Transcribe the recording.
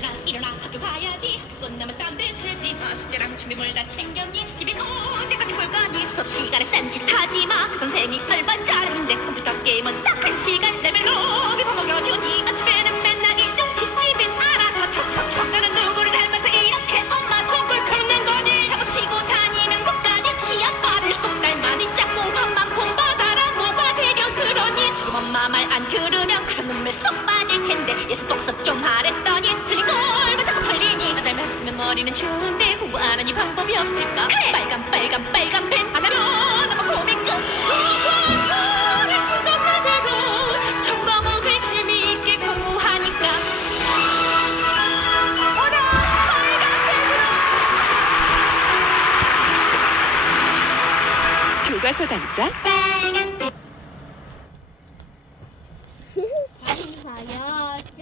가야지. 끝나면 딴 데 살지 마. 숙제랑 준비물 다 챙겼니? TV는 언제까지 볼 거니? 수업 시간에 딴짓 하지 마그 선생이 얼반 잘하는데 컴퓨터 게임은 딱 한 시간 레벨로 비버 먹여주니. 아침에는 맨날 이 눈치집인 알아서 척척척 나는 누구를 닮아서 이렇게 엄마 속을 긁는 거니? 하고 치고 다니는 것까지 치아빠를 쏙 닮아니 짝꿍 밥만 폼받아라 뭐가 되려. 그러니 지금 엄마 말 안 들으 머리는 좋은데 공부 안 하니 방법이 없을까? 그래! 빨간 빨간 빨간 펜 안 하면 아마 고민 끝 우울을 친구가 되고. 전 과목을 재미있게 공부하니까. 오라 빨간 펜으로. 교과서 단짝 빨간 펜. 아니 가요. 자.